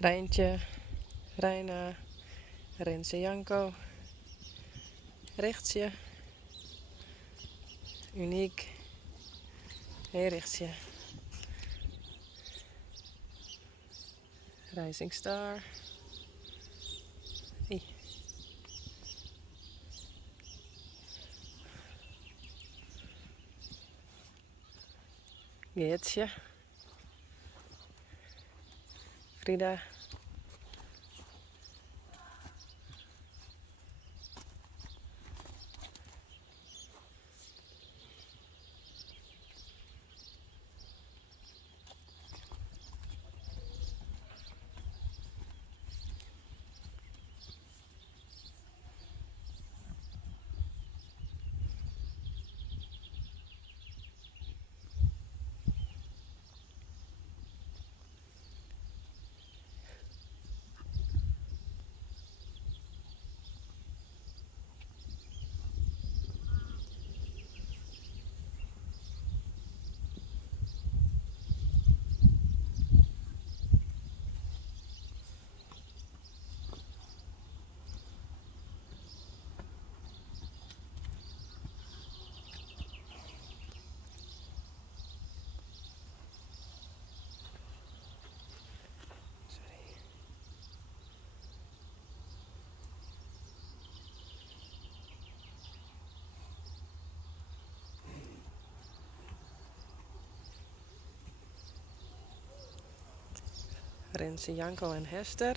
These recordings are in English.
Rijntje, Reina, Renze Janko, Richtje, Uniek, hey Richtje, Rising Star, hey. Geertje, Frida, Renze Janko en Hester.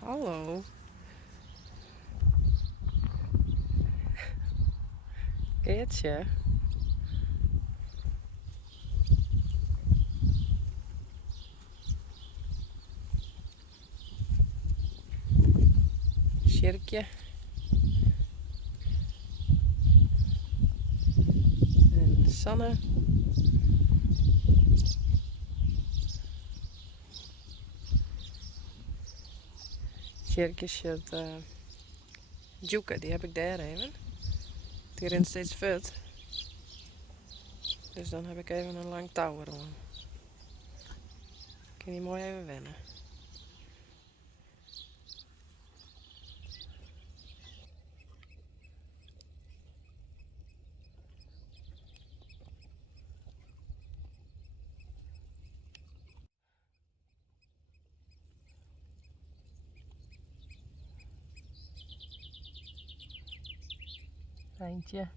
Hallo. Geertje. Sjerkje. En Sanne. Sjerkje zit Joeke, die heb ik daar even. Die rent steeds vet. Dus dan heb ik even een lang touw erom. Kan die mooi even wennen. Eindje.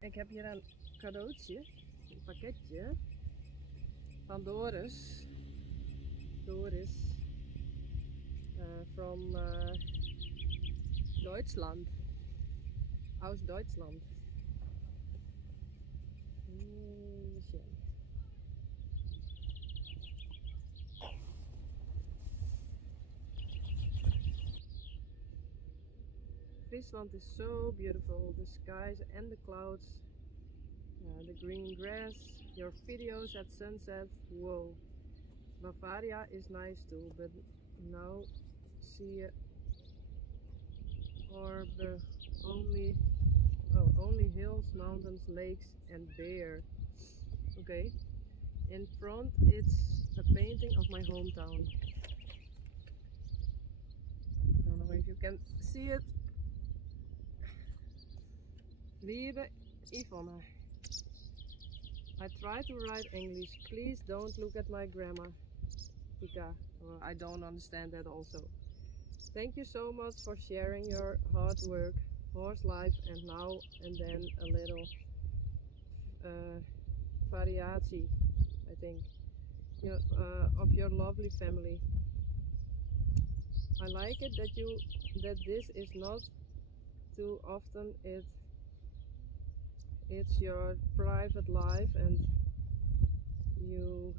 Ik heb hier een cadeautje, een pakketje van Doris. Doris from Duitsland, aus Duitsland. Schön. Friesland is so beautiful, the skies and the clouds, the green grass, your videos at sunset, whoa. Bavaria is nice too, but now see or the only hills, mountains, lakes and bear. Okay. In front it's a painting of my hometown. I don't know if you can see it. Liebe Yvonne. I try to write English. Please don't look at my grammar. Tika. Well, I don't understand that also. Thank you so much for sharing your hard work, horse life and now and then a little variatie, I think, of your lovely family. I like it that this is not too often it's your private life and you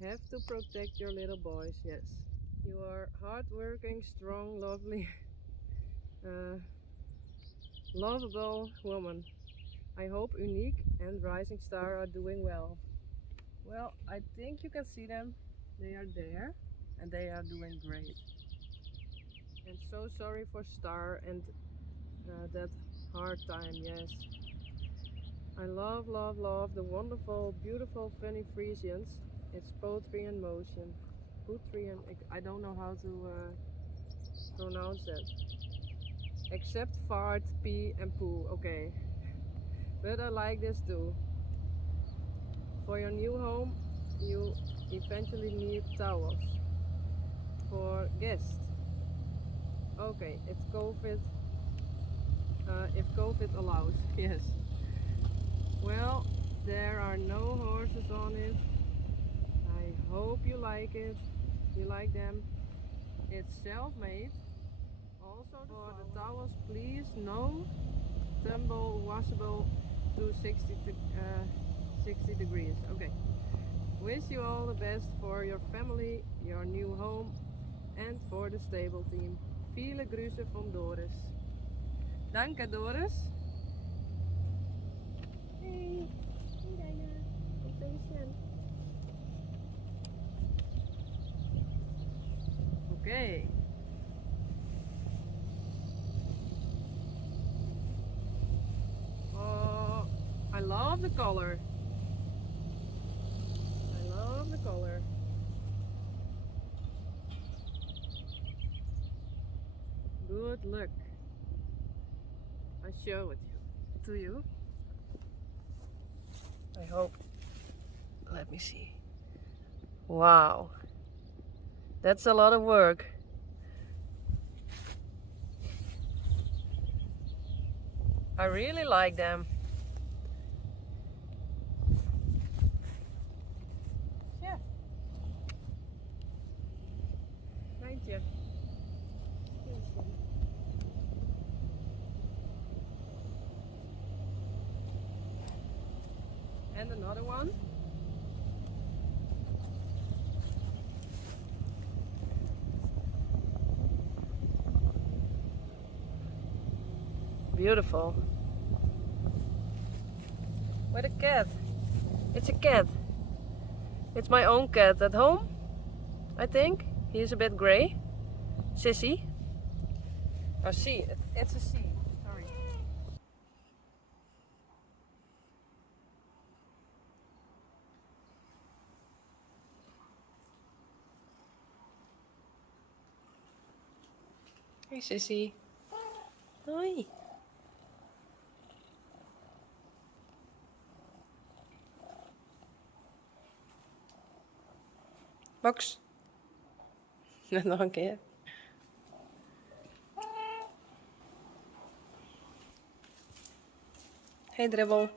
have to protect your little boys. Yes, you are hardworking, strong, lovely, lovable woman. I hope Unique and Rising Star are doing well. Well, I think you can see them. They are there and they are doing great. And so sorry for Star and that hard time. Yes, I love, love, love the wonderful, beautiful, funny Frisians. It's poetry in motion. Poetry and I don't know how to pronounce that. Except fart, pee and poo. Okay, but I like this too. For your new home, you eventually need towels. For guests. Okay, it's COVID. If COVID allows, yes. Well, there are no horses on it. I hope you like it. You like them. It's self-made. Also for the towels, please no tumble washable to 60 degrees. Okay. Wish you all the best for your family, your new home and for the stable team. Viele Grüße van Doris. Danke Doris. Hey, hey Dina. Kom tegen Sven. Okay. Oh, I love the color. I love the color. Good luck. I show it to you. I hope. Let me see. Wow. That's a lot of work. I really like them. Yeah. Thank you. And another one. Beautiful. What a cat. It's a cat. It's my own cat at home, I think. He's a bit grey. Sissy. Oh, she. It's a she. Sorry. Hey, Sissy. Hoi. Box. Nog een keer. Hey, Dribbel.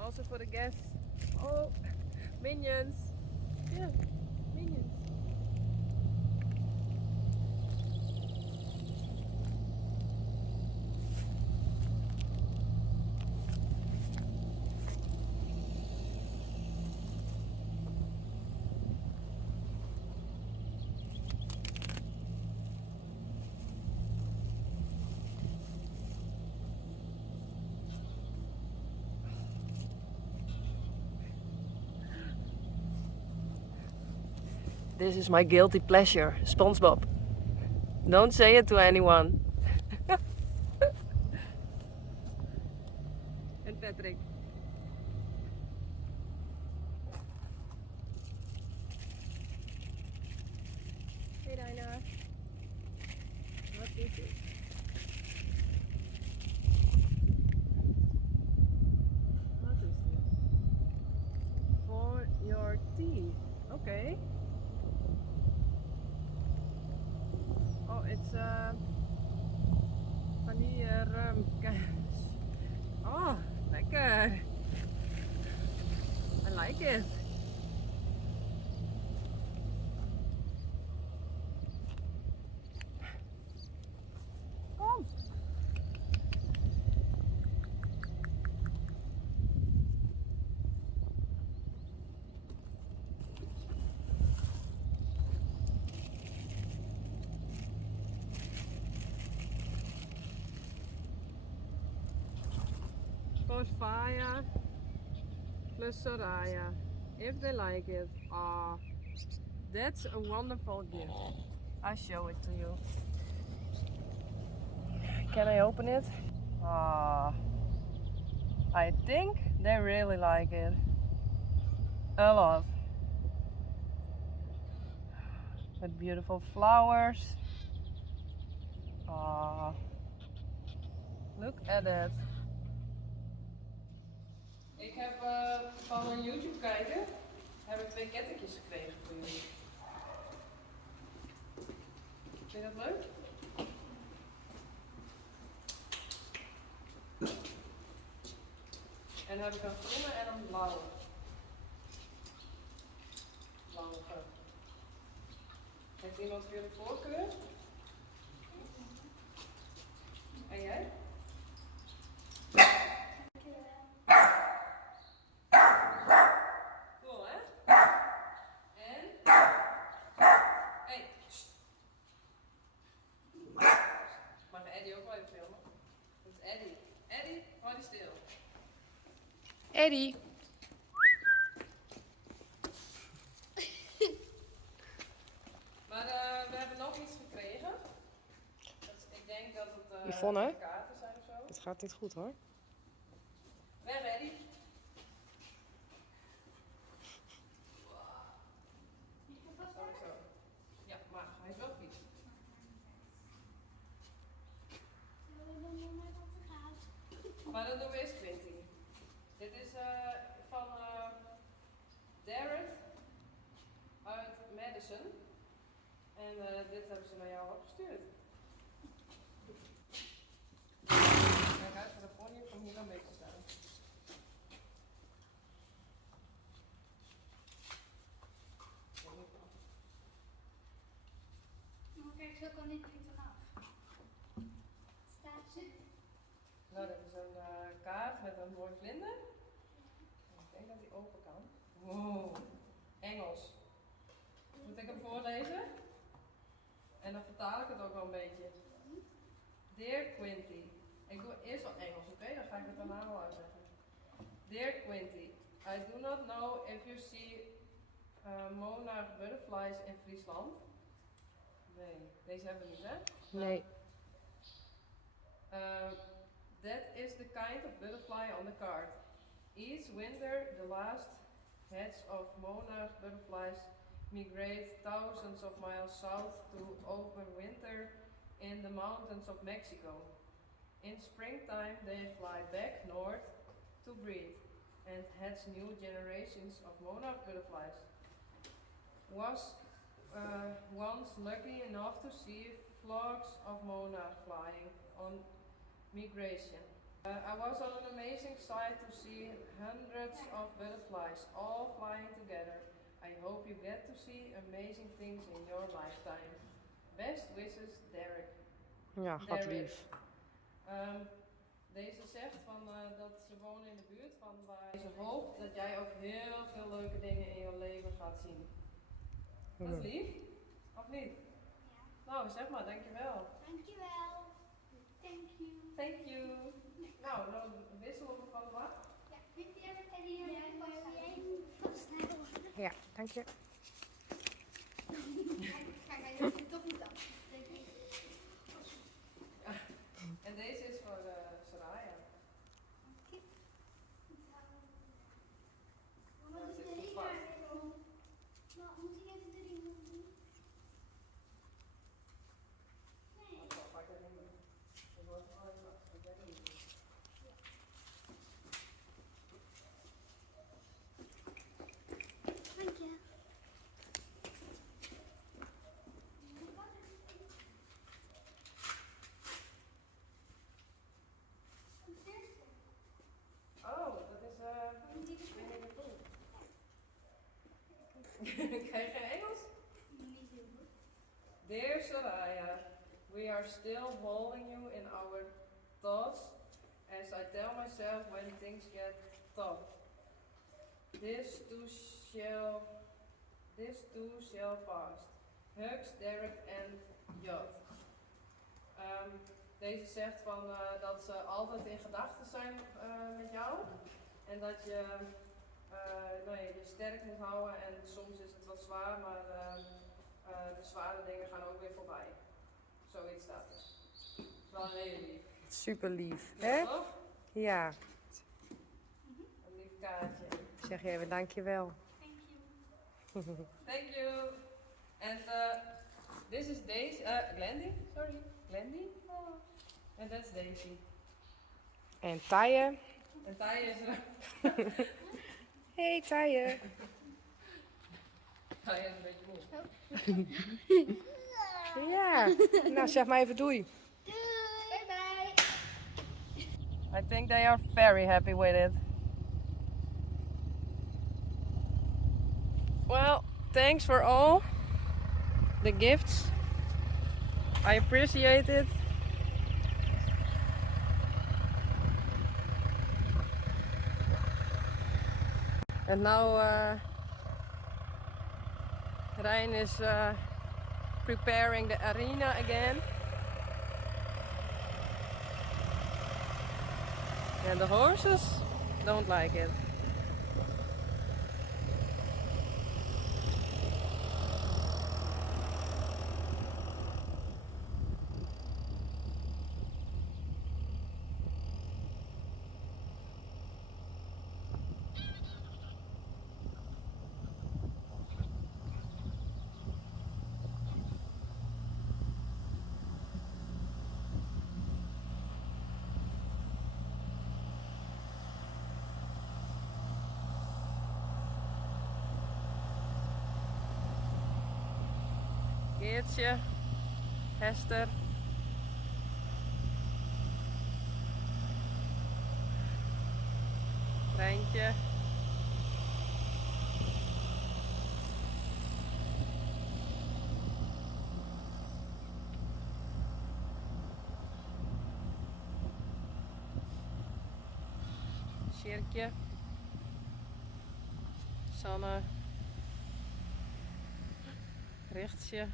Also for the guests. Oh, minions. Yeah, minions. This is my guilty pleasure, SpongeBob. Don't say it to anyone. And Patrick. is it? What is this? For your tea. Okay. Oh, it's vanille rum. Oh, lekker. I like it. Kom. For Faya plus Soraya, if they like it. Ah, that's a wonderful gift. I'll show it to you. Can I open it? Ah, I think they really like it. A lot. With beautiful flowers. Ah, look at it. Ik heb van een YouTube kijker heb ik 2 kettingjes gekregen voor jullie. Vind je dat leuk? En dan heb ik een groene en een blauwe. Blauwige. Heeft iemand voor jullie voorkeur? En jij? Cool, hè? En? Hey. Mag Eddie ook wel even filmen? Dat is Eddie. Eddie, hou die stil. Eddie. Maar we hebben nog iets gekregen. Ik denk dat het Yvonne? kaarten zijn of zo. Het gaat niet goed hoor. Weg Eddie. Sowieso. Ja, maar hij is wel vies. Maar dan doen we eerst Quinty. Dit is van Darren uit Madison. En dit hebben ze naar jou opgestuurd. Kijk uit voor de pony, kom hier een beetje staan. Oh, kijk, zo kan dit niet vanaf. Staat ze? Nou, dit is een kaart met een mooi vlinder. Ik denk dat die open kan. Wow, Engels. Moet ik hem voorlezen? En dan vertaal ik het ook wel een beetje. Dear Quinty. Ik doe eerst wel Engels, oké? Dan ga ik het daarna wel uitleggen. Dear Quinty, I do not know if you see monarch butterflies in Friesland. Nee, deze hebben we niet, hè? Nee. That is the kind of butterfly on the card. Each winter, the last heads of monarch butterflies migrate thousands of miles south to overwinter in the mountains of Mexico. In springtime, they fly back north to breed and hatch new generations of monarch butterflies. Was once lucky enough to see flocks of monarch flying on migration. I was on an amazing sight to see hundreds of butterflies all flying together. I hope you get to see amazing things in your lifetime. Best wishes, Derek. Ja, gaat lief. Deze zegt dat ze wonen in de buurt van waar ze hoopt dat jij ook heel veel leuke dingen in je leven gaat zien. Dat is lief, of niet? Ja. Nou, zeg maar, dankjewel. Dankjewel. Thank you. Thank you. Nou, dan wisselen we van wat? Ja, vind je dat er hier vasthouden? Ja, dank je. Kijk, hij doet het toch niet af. En deze is voor Soraya. Wat is de riem maar weer om? Nou, moet ik even de riem doen? Nee. Ik zal pakken. Krijg je geen Engels? Niet heel goed. Dear Soraya, we are still holding you in our thoughts as I tell myself when things get tough. This too shall pass. Hugs, Derek en Jod. Deze zegt dat ze altijd in gedachten zijn met jou. En dat je je sterk moet houden. En soms is het wat zwaar, maar de zware dingen gaan ook weer voorbij. Zoiets staat er. Dat is wel heel lief. Super lief, Ja, hè? toch? Ja. Een lief kaartje. Zeg je even dankjewel. Thank you. Thank you. And this is Daisy. Glendy? Sorry. Glendy? Oh. And that's Daisy. En Taije. En Taya is er. Hey Taije. Taya is een beetje moe. Ja. Nou, zeg maar even doei. Doei. Bye bye. I think they are very happy with it. Well, thanks for all the gifts. I appreciate it. And now Rijn is preparing the arena again. And the horses don't like it. Geertje, Hester. Rijntje. Sjerkje. Sanne. Richtje.